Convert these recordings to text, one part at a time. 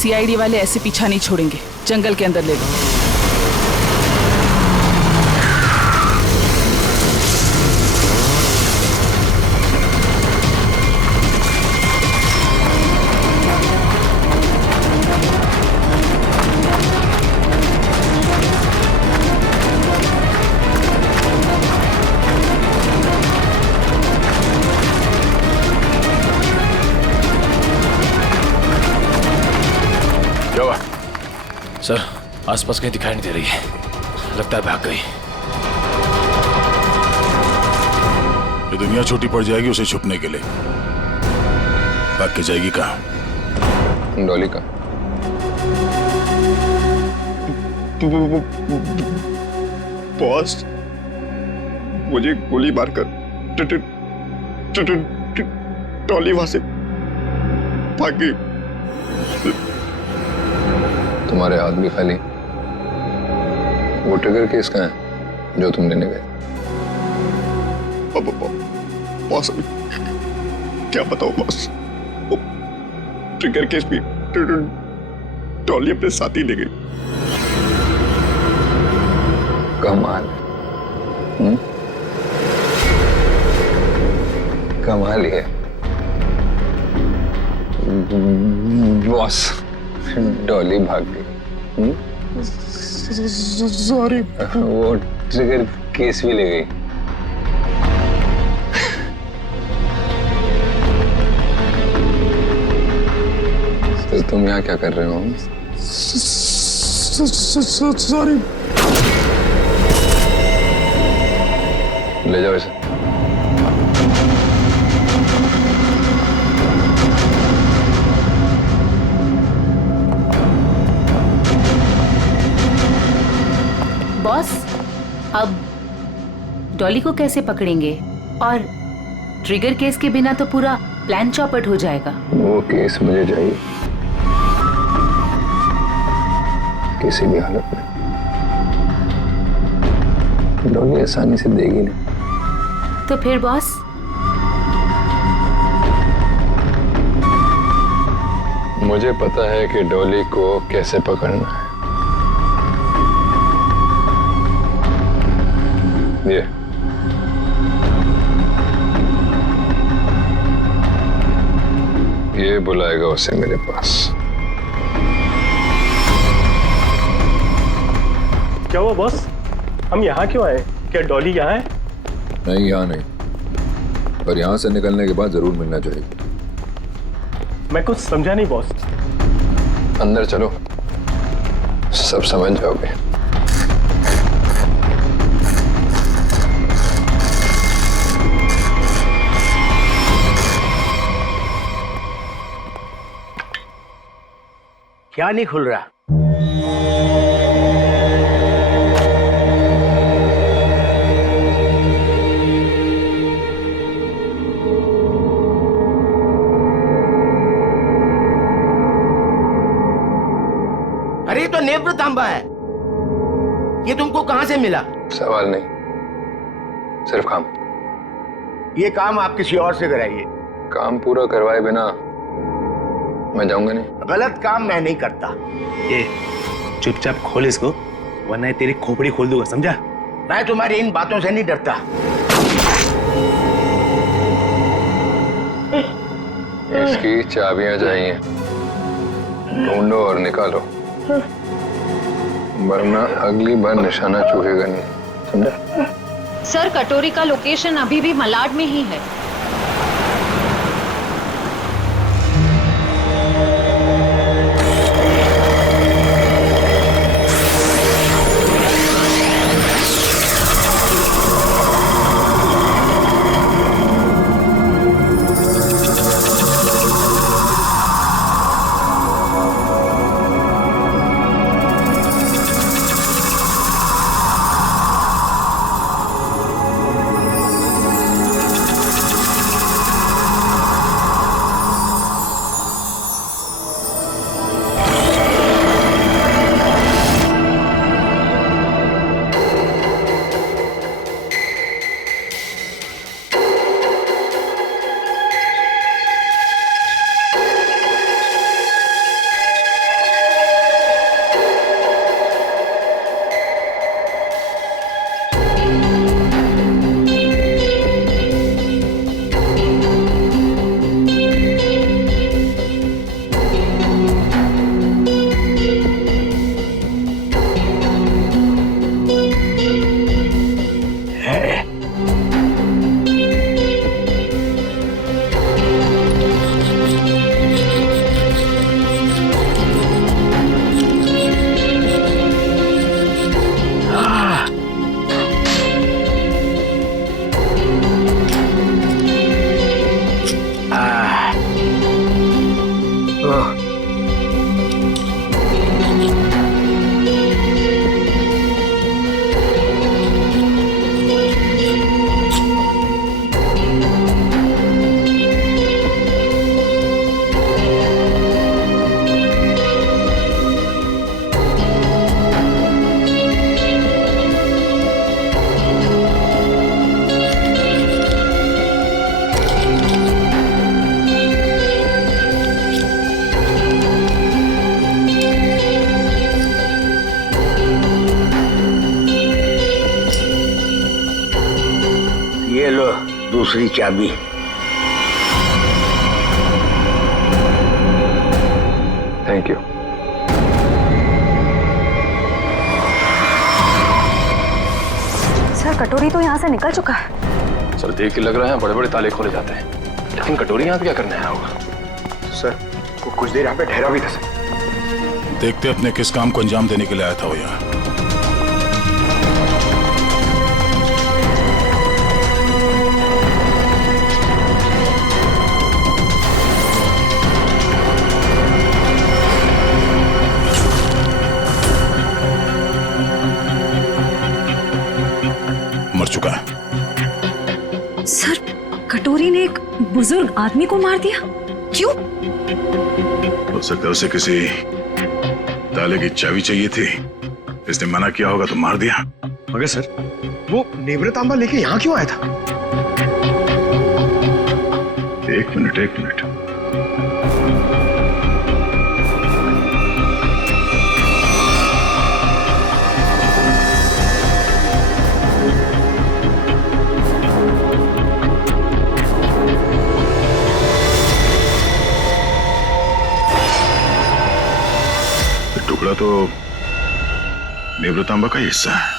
CID वाले ऐसे पीछा नहीं छोड़ेंगे। जंगल के अंदर ले लो। सर, आसपास कहीं दिखाई नहीं दे रही है, लगता है भाग गई। ये दुनिया छोटी पड़ जाएगी उसे छुपने के लिए। भाग के जाएगी कहाँ? डॉली का बॉस, मुझे गोली मारकर डॉली वहां से भाग गई। तुम्हारे हाथ भी खाली। वो ट्रिगर केस कहाँ है जो तुम लेने गए? बॉस, अभी क्या बताओ बॉस, वो ट्रिगर केस भी डॉली अपने साथ ही ले गई। कमाल। कमाल ही है बॉस। डॉली भाग गई। सॉरी। वो ट्रिगर केस भी ले गई। तो तुम यहाँ क्या कर रहे हो? सॉरी। ले जाओ इसे। बॉस, अब डॉली को कैसे पकड़ेंगे? और ट्रिगर केस के बिना तो पूरा प्लान चौपट हो जाएगा। वो केस मुझे चाहिए किसी भी हालत में। डॉली आसानी से देगी नहीं। तो फिर बॉस? मुझे पता है कि डॉली को कैसे पकड़ना है। ये बुलाएगा उसे मेरे पास। क्या हुआ बॉस? हम यहाँ क्यों आए? क्या डॉली यहाँ है? नहीं, यहाँ नहीं, पर यहाँ से निकलने के बाद जरूर मिलना चाहिए। मैं कुछ समझा नहीं बॉस। अंदर चलो, सब समझ जाओगे। क्या नहीं खुल रहा? अरे ये तो नेत्र तांबा है। ये तुमको कहां से मिला? सवाल नहीं, सिर्फ काम। ये काम आप किसी और से कराइए। काम पूरा करवाए बिना मैं जाऊंगा नहीं। गलत काम मैं नहीं करता। ये चुपचाप खोल इसको, वरना ये तेरी खोपड़ी खोल दूंगा, समझा? मैं तुम्हारी इन बातों से नहीं डरता। इसकी चाबियां चाहिए, ढूंढो और निकालो, वरना अगली बार निशाना चूकेगा नहीं, समझा? सर, कटोरी का लोकेशन अभी भी मलाड में ही है। दूसरी चाबी। Thank you. सर कटोरी तो यहाँ से निकल चुका है। सर देख के लग रहा है बड़े बड़े ताले खोले जाते हैं, लेकिन कटोरी यहाँ पे क्या करने आया होगा? सर वो कुछ देर यहाँ पे ठहरा भी था सर। देखते अपने किस काम को अंजाम देने के लिए आया था वो यहाँ। मर चुका है। सर कटोरी ने एक बुजुर्ग आदमी को मार दिया, क्यों? हो सकता है उसे किसी ताले की चाबी चाहिए थी, इसने मना किया होगा तो मार दिया। मगर सर वो नेवरतांबा लेके यहाँ क्यों आया था? एक मिनट। टुकड़ा तो नेवरतांबा का ही हिस्सा है।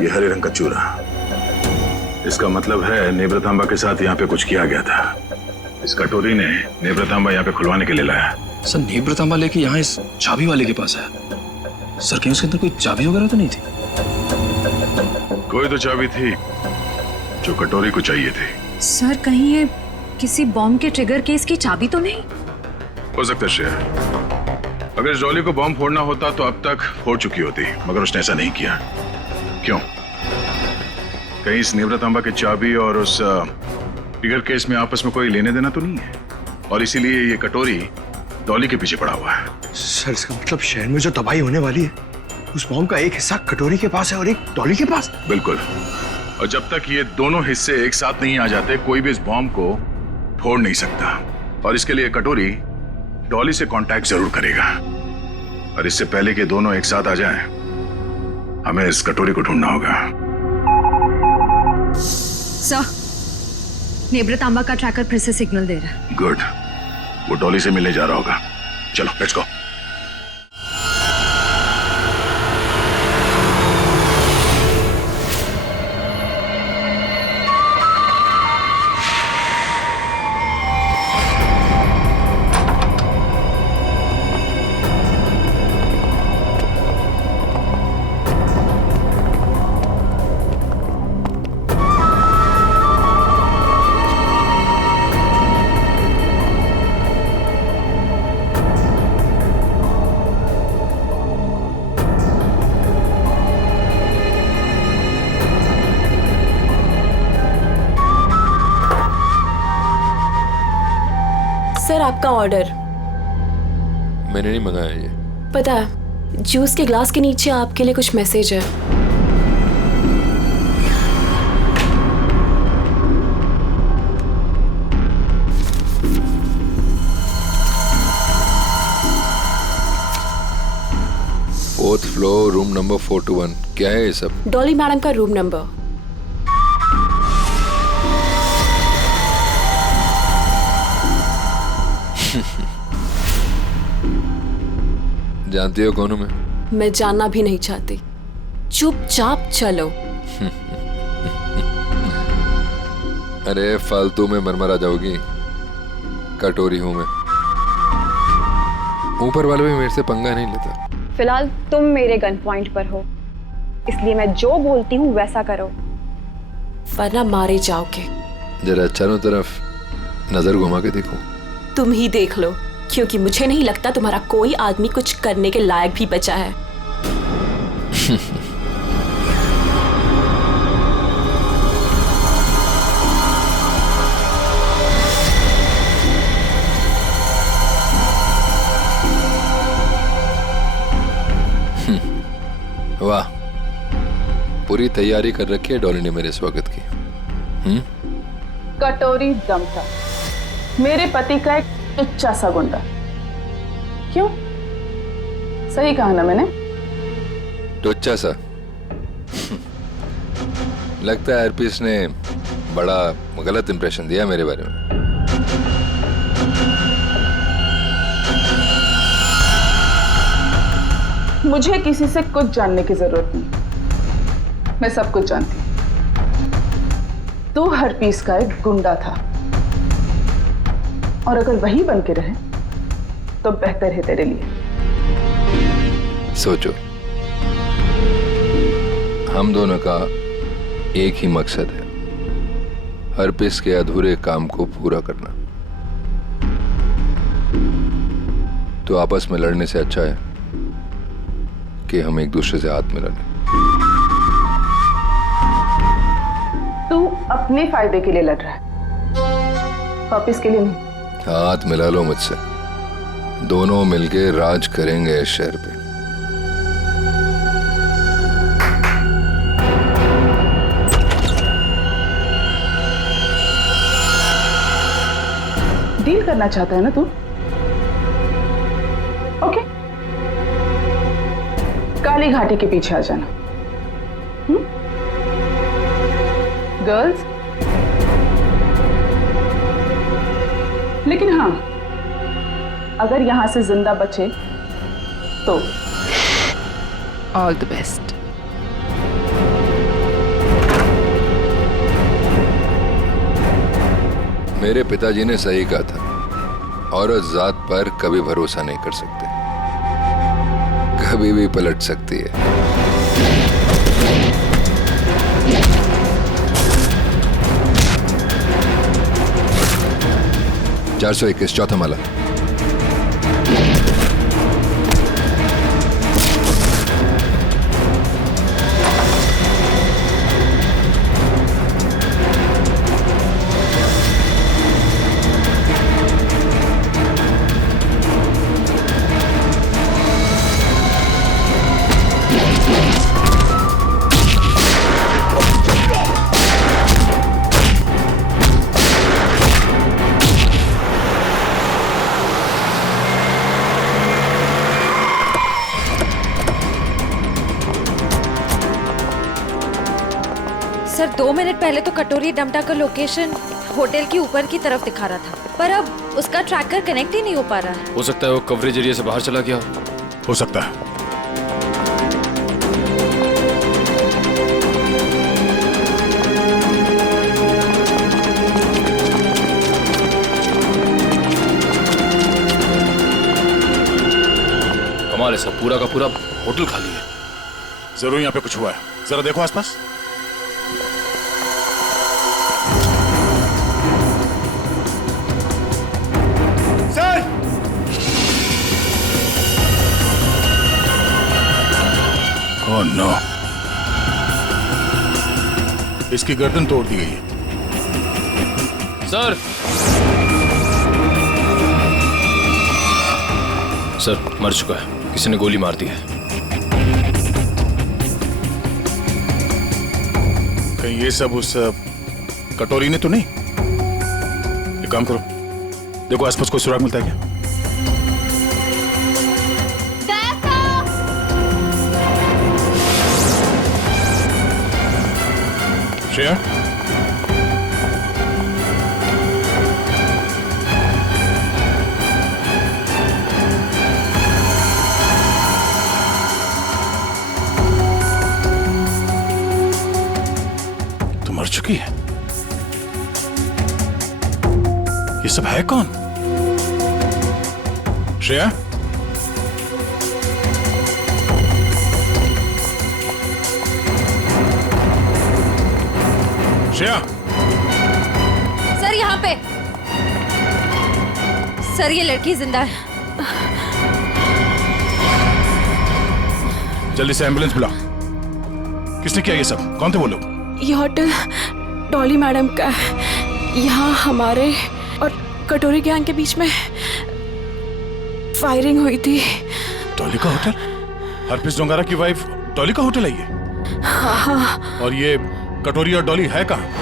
ये हरे रंग का चूरा, इसका मतलब है नेवरतांबा के साथ यहाँ पे कुछ किया गया था। इस कटोरी ने नेवरतांबा यहाँ पे खुलवाने के लिए लाया। सर नेवरतांबा लेके यहाँ इस चाबी वाले के पास आया। सर कहीं उसके अंदर कोई चाबी वगैरह तो नहीं थी? कोई तो चाबी थी जो कटोरी को चाहिए थी। सर कहीं ये किसी बॉम्ब के ट्रिगर केस की चाबी तो नहीं? हो सकता है श्रेया, अगर इस डॉली को बॉम्ब फोड़ना होता तो अब तक फोड़ चुकी होती, मगर उसने ऐसा नहीं किया। क्यों? कहीं इस नेवरतांबा की चाबी और उस ट्रिगर केस में आपस में कोई लेने देना तो नहीं है, और इसीलिए ये कटोरी डॉली के पीछे पड़ा हुआ है। सर इसका मतलब शहर में जो तबाही होने वाली है उस बॉम्ब का एक हिस्सा कटोरी के पास है और एक डॉली के पास। बिल्कुल, और जब तक ये दोनों हिस्से एक साथ नहीं आ जाते कोई भी इस बॉम्ब को फोड़ नहीं सकता, और इसके लिए कटोरी डॉली से कांटेक्ट जरूर करेगा। और इससे पहले कि दोनों एक साथ आ जाएं, हमें इस कटोरी को ढूंढना होगा। सर नेवरतांबा का ट्रैकर फिर से सिग्नल दे रहा है। गुड, वो डॉली से मिलने जा रहा होगा। चलो लेट्स गो। सर आपका ऑर्डर। मैंने नहीं मंगाया ये। पता है, जूस के ग्लास के नीचे आपके लिए कुछ मैसेज है। Fourth floor room number 421। क्या है ये सब? डॉली मैडम का रूम नंबर। जानती हो कौन हूं मैं? मैं जानना भी नहीं चाहती, चुपचाप चलो। अरे फालतू में मरमरा जाओगी, कटोरी हूं मैं। ऊपर वाला भी मेरे से पंगा नहीं लेता। फिलहाल तुम मेरे गन पॉइंट पर हो, इसलिए मैं जो बोलती हूँ वैसा करो, वरना मारे जाओगे। जरा चारों तरफ नजर घुमा के देखो। तुम ही देख लो, क्योंकि मुझे नहीं लगता तुम्हारा कोई आदमी कुछ करने के लायक भी बचा है। वाह, पूरी तैयारी कर रखी है डॉली ने मेरे स्वागत की। कटोरी दम था मेरे पति का एक टुच्चा सा गुंडा। क्यों? सही कहा ना मैंने? टुच्चा सा? लगता है हरपीस ने बड़ा गलत इंप्रेशन दिया मेरे बारे में। मुझे किसी से कुछ जानने की जरूरत नहीं, मैं सब कुछ जानती हूँ। तू हरपीस का एक गुंडा था, और अगर वही बन के रहे तो बेहतर है तेरे लिए। सोचो, हम दोनों का एक ही मकसद है, हरपीस के अधूरे काम को पूरा करना। तो आपस में लड़ने से अच्छा है कि हम एक दूसरे से हाथ मिला लें। तू अपने फायदे के लिए लड़ रहा है, वापिस के लिए नहीं। हाथ मिला लो मुझसे, दोनों मिलके राज करेंगे इस शहर पे। डील करना चाहता है ना तू? ओके, काली घाटी के पीछे आ जाना। गर्ल्स, लेकिन हाँ, अगर यहां से जिंदा बचे तो ऑल द बेस्ट। मेरे पिताजी ने सही कहा था, औरत जात पर कभी भरोसा नहीं कर सकते, कभी भी पलट सकती है। 421 चौथा माला। सर 2 मिनट पहले तो कटोरी डमटा का लोकेशन होटल के ऊपर की तरफ दिखा रहा था, पर अब उसका ट्रैकर कनेक्ट ही नहीं हो पा रहा है। हो सकता है वो कवरेज एरिया से बाहर चला गया हो सकता है। कमाल है, सब पूरा का पूरा होटल खाली है। जरूर यहाँ पे कुछ हुआ है, जरा देखो आसपास। ओह नो, इसकी गर्दन तोड़ दी गई है। सर मर चुका है, किसी ने गोली मार दी है। कहीं ये सब उस कटोरी ने तो नहीं? एक काम करो, देखो आसपास कोई सुराग मिलता है क्या? श्रेया, तो मर चुकी है। ये सब है कौन? श्रेया, श्रेया, सर यहाँ पे। सर ये लड़की जिंदा है। जल्दी से एम्बुलेंस बुलाओ। किसने किया ये सब? कौन थे वो लोग? ये होटल डॉली मैडम का है। यहाँ हमारे और कटोरी गैंग के बीच में फायरिंग हुई थी। डॉली का होटल? हरपीस डोंगारा की वाइफ डॉली का होटल है ये? हाँ। और ये कटोरी और डॉली है कहाँ?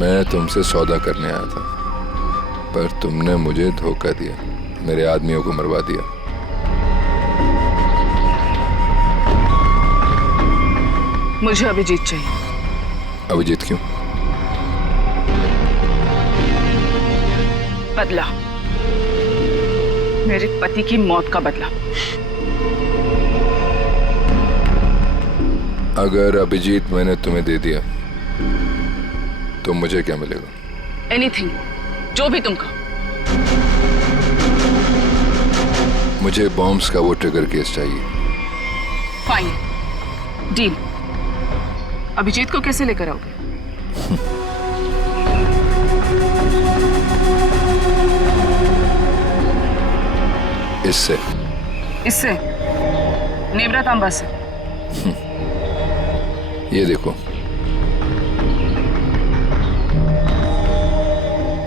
मैं तुमसे सौदा करने आया था, पर तुमने मुझे धोखा दिया, मेरे आदमियों को मरवा दिया। मुझे अभिजीत चाहिए। अभिजीत क्यों? बदला, मेरे पति की मौत का बदला। अगर अभिजीत मैंने तुम्हें दे दिया तो मुझे क्या मिलेगा? एनीथिंग, जो भी तुम कहो। मुझे बॉम्ब्स का वो ट्रिगर केस चाहिए। Fine, deal. अभिजीत को कैसे लेकर आओगे? इससे नेवरा तांबा से। ये देखो,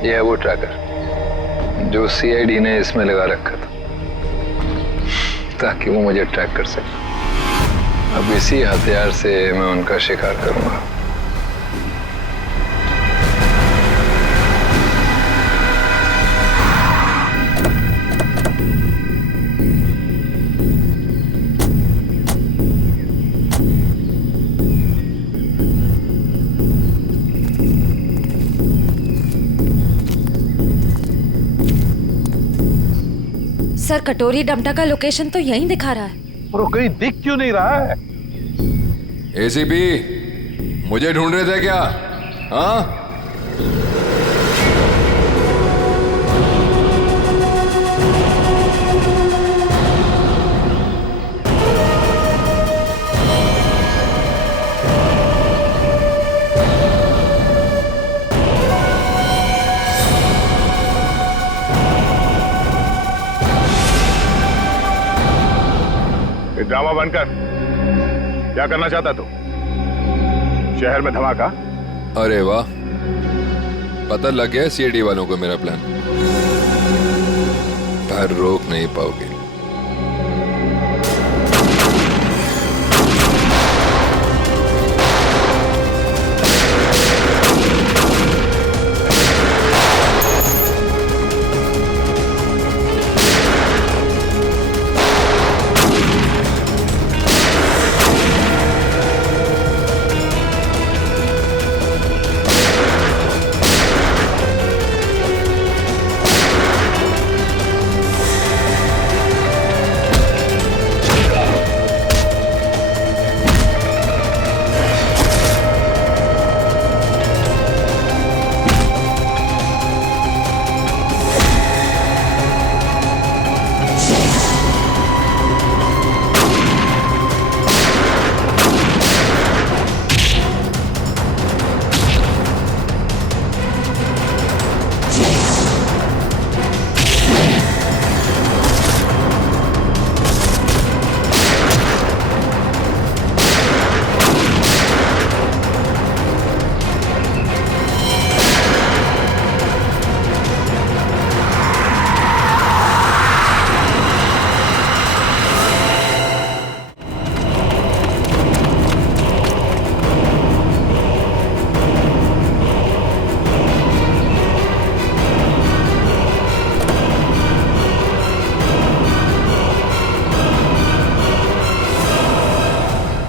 ये है वो ट्रैकर जो सीआईडी ने इसमें लगा रखा था ताकि वो मुझे ट्रैक कर सके। अब इसी हथियार से मैं उनका शिकार करूंगा। सर, कटोरी डमटा का लोकेशन तो यहीं दिखा रहा है। और वो कहीं दिख क्यों नहीं रहा है? एसीपी, मुझे ढूंढ रहे थे क्या? हाँ? ड्रामा बनकर क्या करना चाहता तू? शहर में धमाका? अरे वाह, पता लग गया सीआईडी वालों को मेरा प्लान, पर रोक नहीं पाओगे।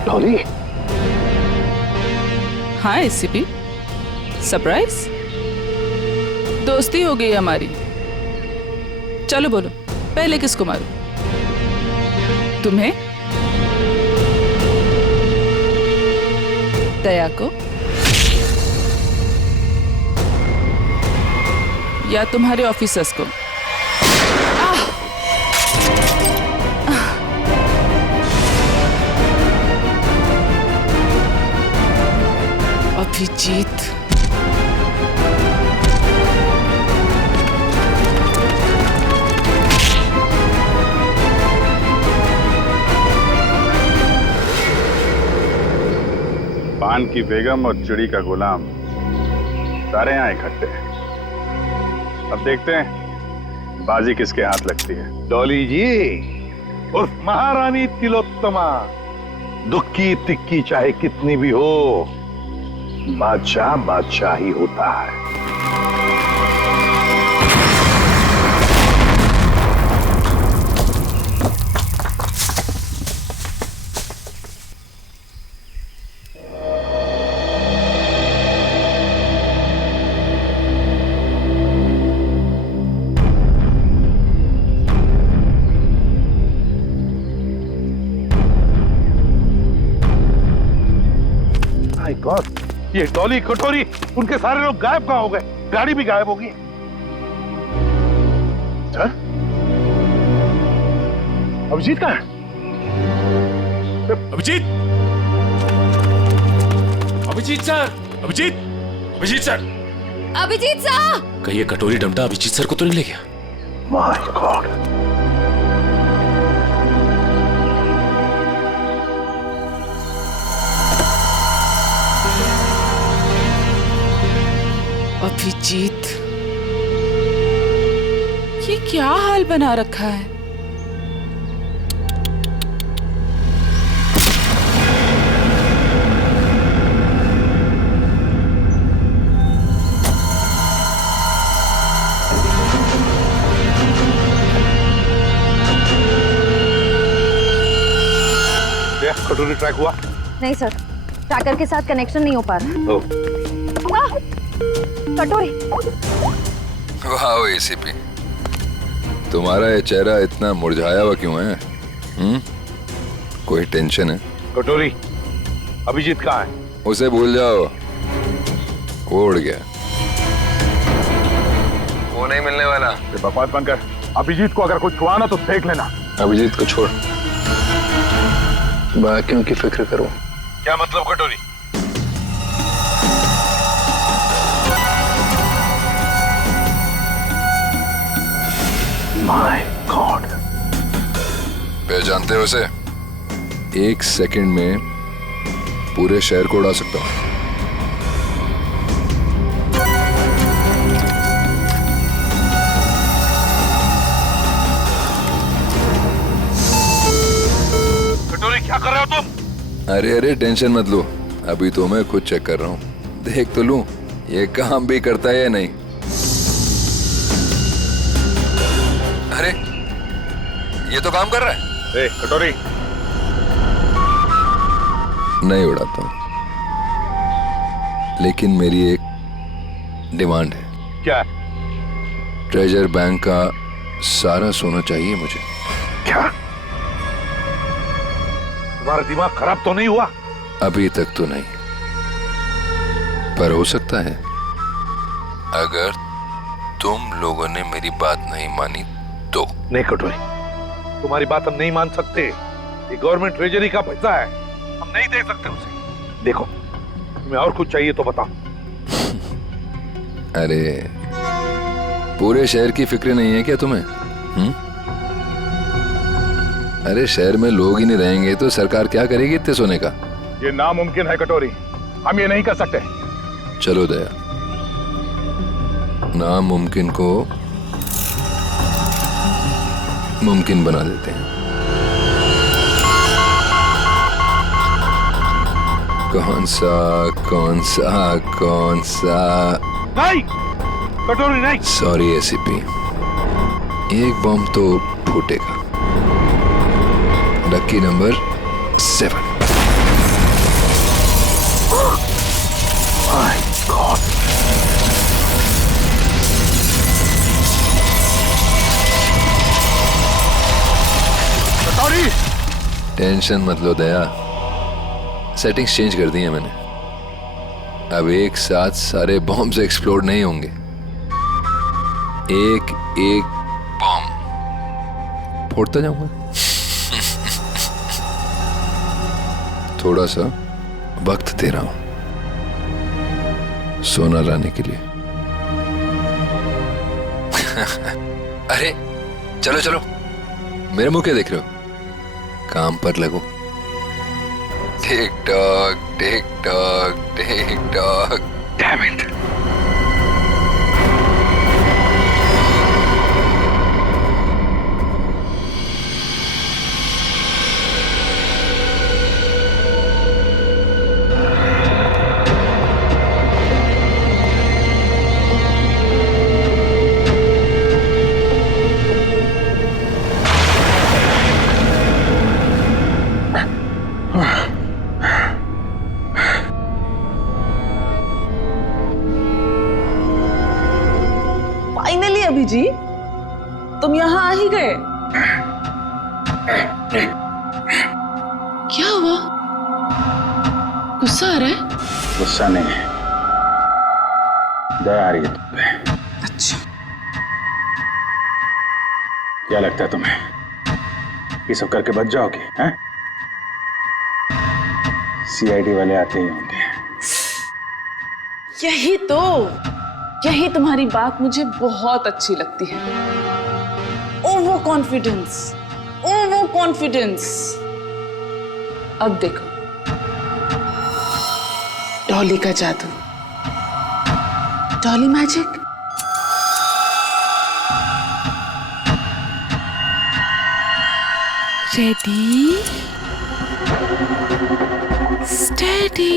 डॉली, हाँ एसीपी, सरप्राइज? दोस्ती हो गई हमारी। चलो बोलो, पहले किसको मारूं? तुम्हें? दया को? या तुम्हारे ऑफिसर्स को? अभिजीत, पान की बेगम और चिड़ी का गुलाम सारे यहाँ इकट्ठे हैं। अब देखते हैं बाजी किसके हाथ लगती है। डॉली जी उर्फ महारानी तिलोत्तमा, दुख की तिक्की चाहे कितनी भी हो, बादशाह बादशाह ही होता है। माय गॉड, ये डॉली कटोरी उनके सारे लोग गायब कहाँ हो गए? गाड़ी भी गायब होगी। सर, अभिजीत कहाँ है? Abhijit, Abhijit sir, Abhijit, Abhijit sir, Abhijit sir, कहीं ये कटोरी डमटा अभिजीत सर को तो नहीं ले गया? माय गॉड, अभिजीत, ये क्या हाल बना रखा है? कटोरी ट्रैक हुआ? नहीं सर, ट्रैकर के साथ कनेक्शन नहीं हो पा रहा। कटोरी। वाह एसीपी, तुम्हारा ये चेहरा इतना मुरझाया हुआ क्यों है? कोई टेंशन है? कटोरी, अभिजीत कहाँ है? उसे भूल जाओ, वो उड़ गया, वो नहीं मिलने वाला। बकवास बंद कर। अभिजीत को अगर कुछ हुआ ना तो देख लेना। अभिजीत को छोड़, बाकियों की फिक्र करो। क्या मतलब कटोरी? माय गॉड, पहचानते हो उसे? 1 सेकंड में पूरे शहर को उड़ा सकता हूं। कटोरी, क्या कर रहे हो तुम? अरे अरे टेंशन मत लो, अभी तो मैं खुद चेक कर रहा हूं, देख तो लूं ये काम भी करता है या नहीं। अरे ये तो काम कर रहा है। ए, कटोरी, नहीं उड़ाता हूं, लेकिन मेरी एक डिमांड है। क्या? ट्रेजर बैंक का सारा सोना चाहिए मुझे। क्या? तुम्हारा दिमाग खराब तो नहीं हुआ? अभी तक तो नहीं, पर हो सकता है अगर तुम लोगों ने मेरी बात नहीं मानी तो। नहीं कटोरी, तुम्हारी बात हम नहीं मान सकते। ये गवर्नमेंट ट्रेजरी का पैसा है, हम नहीं दे सकते उसे। देखो, तुम्हें और कुछ चाहिए तो बताओ। अरे पूरे शहर की फिक्र नहीं है क्या तुम्हें? अरे शहर में लोग ही नहीं रहेंगे तो सरकार क्या करेगी इतने सोने का? ये नामुमकिन है कटोरी, हम ये नहीं कर सकते। चलो दया, नामुमकिन को मुमकिन बना देते हैं। कौन सा? नहीं कटोरी, नहीं। सॉरी एसीपी, एक बम तो फूटेगा। Lucky number 7। माय गॉड, कटोरी, टेंशन मत लो दया, सेटिंग्स चेंज कर दी है मैंने। अब एक साथ सारे बॉम्ब्स एक्सप्लोड नहीं होंगे, एक एक बॉम्ब फोड़ता जाऊंगा। थोड़ा सा वक्त दे रहा हूं सोना लाने के लिए। अरे चलो चलो, मेरे मुंह क्या देख रहे हो? काम पर लगो। Tick tock tick tock tick tock. Damn it. Abhijit, तुम यहाँ आ ही गए। क्या हुआ? गुस्सा आ रहा है? गुस्सा नहीं है, दया आ रही है तुम पे। अच्छा, क्या लगता है तुम्हें ये सब करके बच जाओगे? हैं? सीआईडी वाले आते ही होंगे। यही तुम्हारी बात मुझे बहुत अच्छी लगती है। Over confidence. अब देखो डॉली का जादू, Dolly magic. Ready, steady.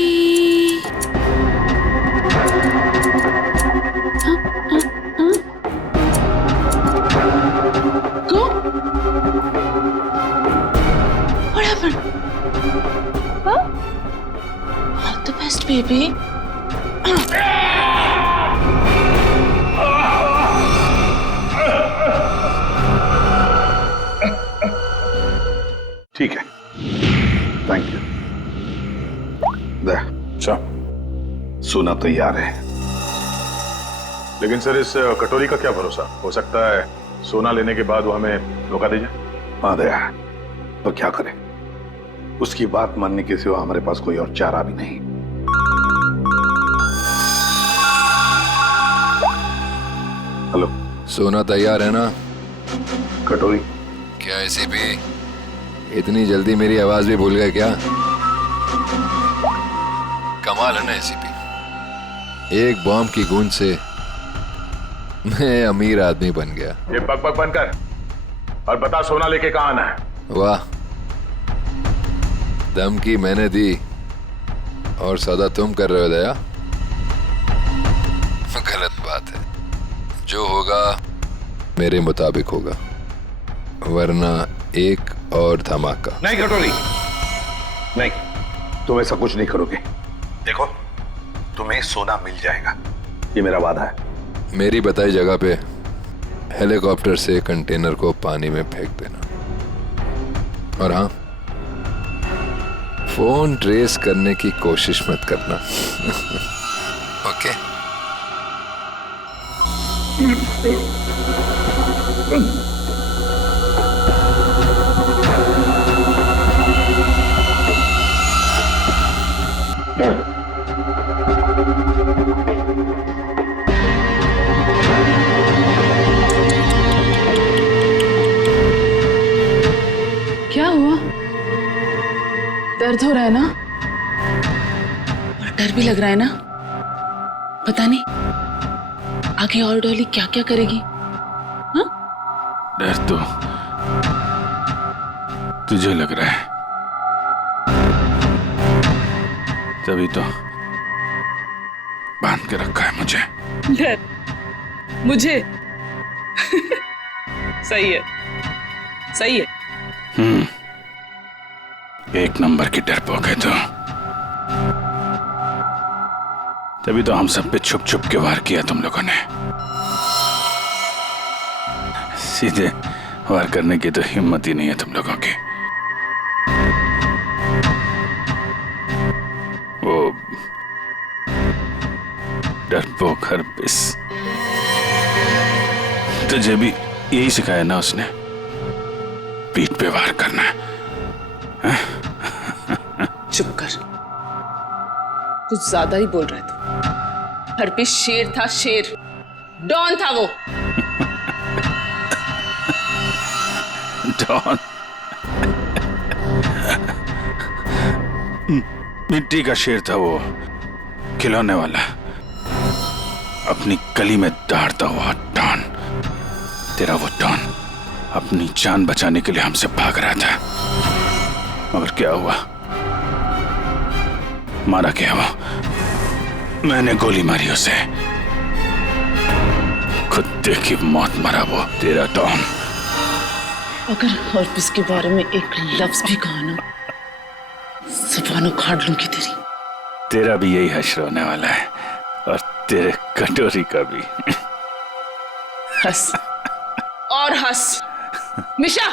Go. What happened? Huh? All the best, baby. ठीक है, थैंक यू। सोना तैयार है। लेकिन सर इस कटोरी का क्या भरोसा? हो सकता है सोना लेने के बाद वो हमें धोखा दे जाए। हाँ दया, तो क्या करें? उसकी बात मानने के सिवा हमारे पास कोई और चारा भी नहीं। हेलो, सोना तैयार है ना? कटोरी? क्या एसीपी इतनी जल्दी मेरी आवाज भी भूल गए क्या? कमाल है ना एसीपी, एक बॉम्ब की गूंज से मैं अमीर आदमी बन गया। ये बक बनकर और बता सोना लेके कहाँ आना है? वाह, धमकी मैंने दी और सौदा तुम कर रहे हो दया? गलत बात है। जो होगा मेरे मुताबिक होगा, वरना एक और धमाका। नहीं कटोरी, नहीं, तुम ऐसा कुछ नहीं करोगे। देखो, तुम्हें सोना मिल जाएगा, ये मेरा वादा है। मेरी बताई जगह पे हेलीकॉप्टर से कंटेनर को पानी में फेंक देना, और हाँ, फोन ट्रेस करने की कोशिश मत करना। ओके? क्या हुआ? दर्द हो रहा है ना? और डर भी लग रहा है ना? पता नहीं आगे और डॉली क्या क्या करेगी। हाँ? डर तो तुझे लग रहा है, तभी तो बांध के रखा है मुझे। डर मुझे? सही है, सही है। एक नंबर की डरपोक है तो। तभी तो हम सब पे छुप छुप के वार किया तुम लोगों ने। सीधे वार करने की तो हिम्मत ही नहीं है तुम लोगों की। वो डरपोक हरपिस, तुझे भी यही सिखाया ना उसने? पीठ पे वार करना है। चुप कर, कुछ ज्यादा ही बोल रहा है तू। हरपिस शेर था, शेर, डॉन था वो। डॉन? मिट्टी का शेर था वो, खिलौने वाला, अपनी गली में दौड़ता हुआ डॉन। तेरा वो डॉन अपनी जान बचाने के लिए हमसे भाग रहा था, मगर क्या हुआ? मारा क्या वो? मैंने गोली मारी उसे, कुत्ते की मौत मरा वो तेरा डॉन। अगर हरपिस के बारे में एक लफ्ज भी कहा ना, जुबान उखाड़ लूंगी तेरी। तेरा भी यही हश्र होने वाला है, और तेरे कटोरी का भी। हंस और हंस। मिशा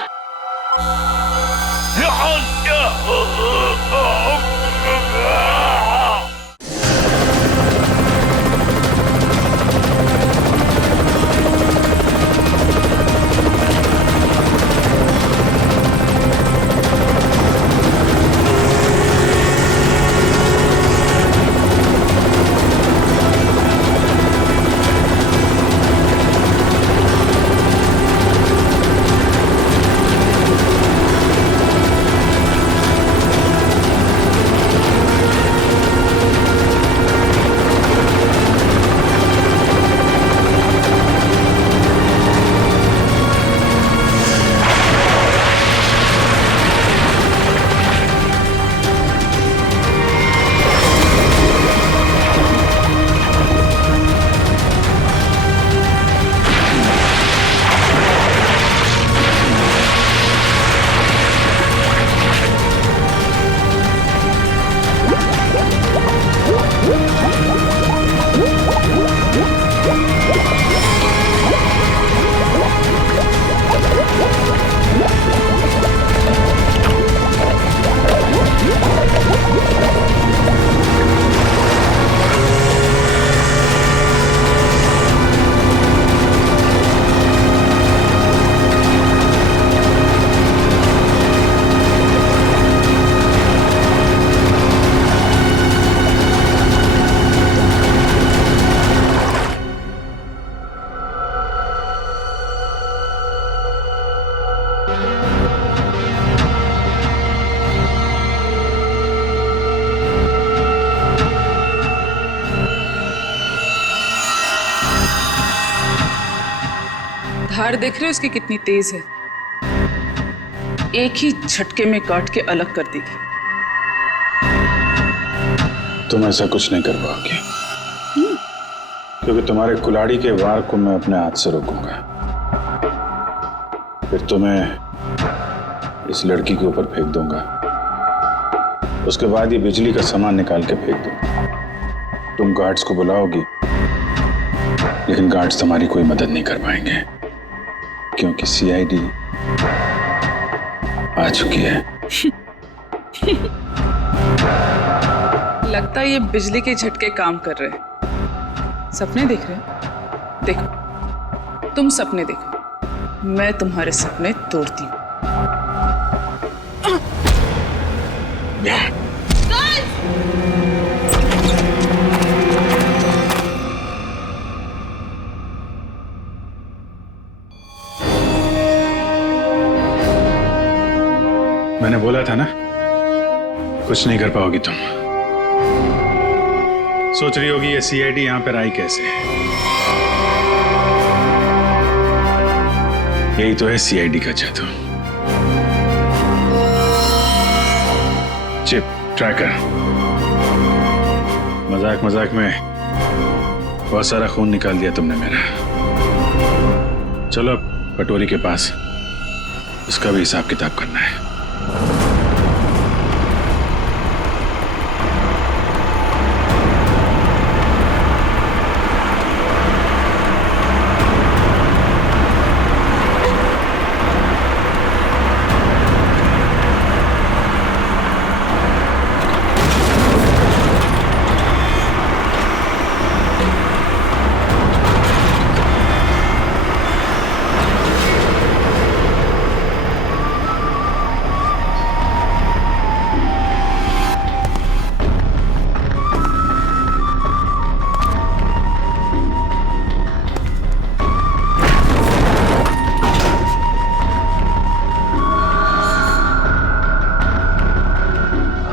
धार देख रहे हो इसकी कितनी तेज है, एक ही झटके में काट के अलग कर देगी। तुम ऐसा कुछ नहीं कर पाओगे, क्योंकि तुम्हारे कुल्हाड़ी के वार को मैं अपने हाथ से रोकूंगा। फिर तुम्हें इस लड़की के ऊपर फेंक दूंगा, उसके बाद ये बिजली का सामान निकाल के फेंक दूंगा। तुम गार्ड्स को बुलाओगी, लेकिन गार्ड्स तुम्हारी कोई मदद नहीं कर पाएंगे, क्योंकि सीआईडी आ चुकी है। लगता है ये बिजली के झटके काम कर रहे हैं। सपने देख रहे हैं? देखो, तुम सपने देखो, मैं तुम्हारे सपने तोड़ती हूँ। मैंने बोला था ना, कुछ नहीं कर पाओगी तुम। सोच रही होगी ये सीआईडी यहां पर आई कैसे। यही तो है सीआईडी का जादू। चिप ट्रैकर, मजाक मजाक में बहुत सारा खून निकाल दिया तुमने मेरा। चलो अब कटोरी के पास, उसका भी हिसाब किताब करना है।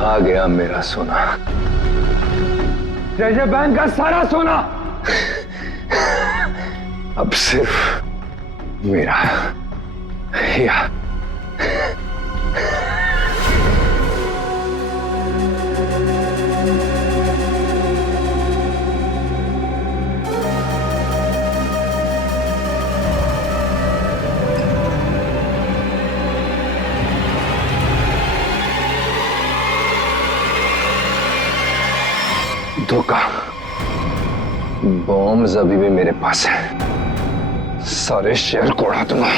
आ गया मेरा सोना, जैसे बैंक का सारा सोना अब सिर्फ मेरा। या धोखा, बॉम्ब्स अभी भी मेरे पास है, सारे शहर को उड़ा दूंगा।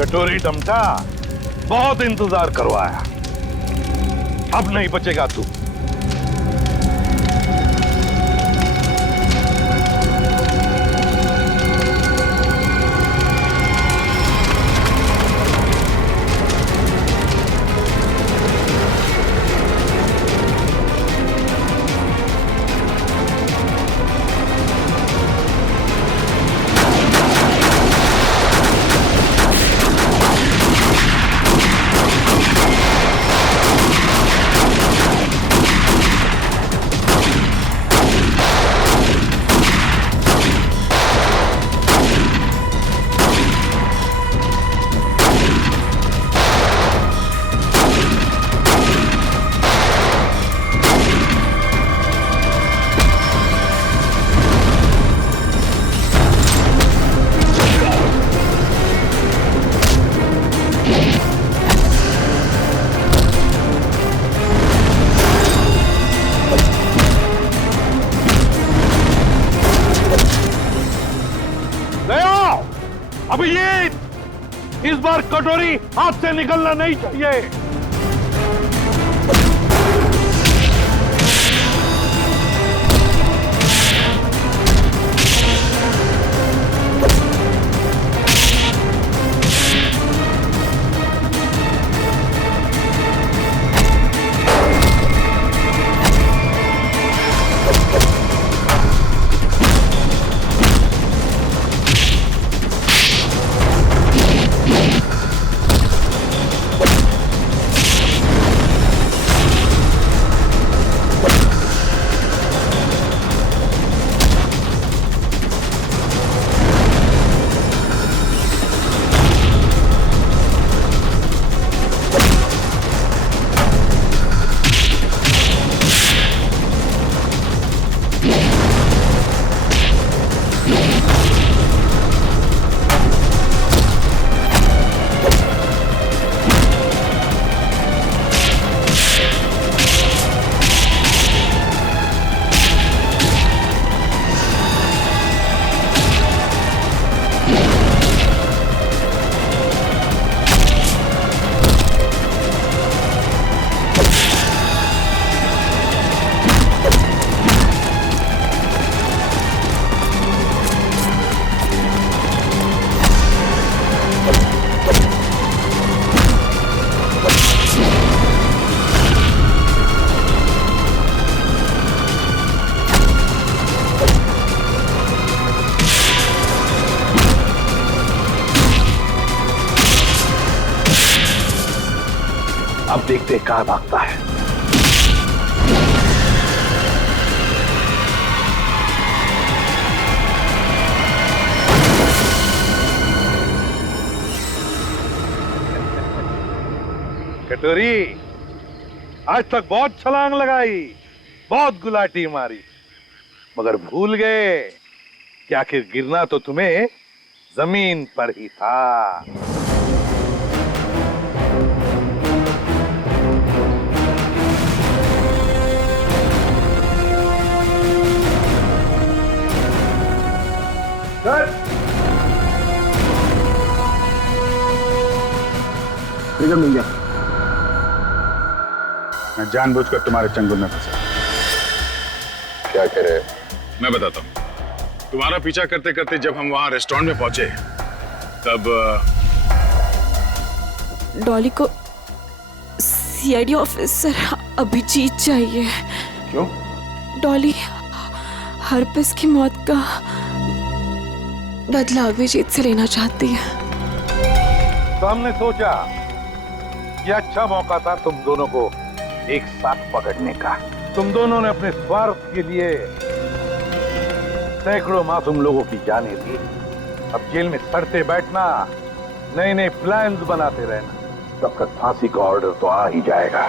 कटोरी डमटा, बहुत इंतजार करवाया, अब नहीं बचेगा तू। अभिजीत, इस बार कटोरी हाथ से निकलना नहीं चाहिए। अब देखते कहां भागता है। कटोरी, आज तक बहुत छलांग लगाई, बहुत गुलाटी मारी, मगर भूल गए कि आखिर गिरना तो तुम्हें जमीन पर ही था। ट्रिगर मिल गया। मैं जानबूझकर तुम्हारे चंगुल में फंसा। क्या कह रहे? मैं बताता हूँ। तुम्हारा पीछा करते करते जब हम वहां रेस्टोरेंट में पहुंचे तब डॉली को सीआईडी ऑफिसर अभिजीत चाहिए। क्यों? डॉली हरपिस की मौत का बदला अभिजीत से लेना चाहती है। तो हमने सोचा ये अच्छा मौका था तुम दोनों को एक साथ पकड़ने का। तुम दोनों ने अपने स्वार्थ के लिए सैकड़ों मासूम लोगों की जानें दी। अब जेल में सड़ते बैठना, नए नए प्लान्स बनाते रहना, तब तक फांसी का ऑर्डर तो आ ही जाएगा।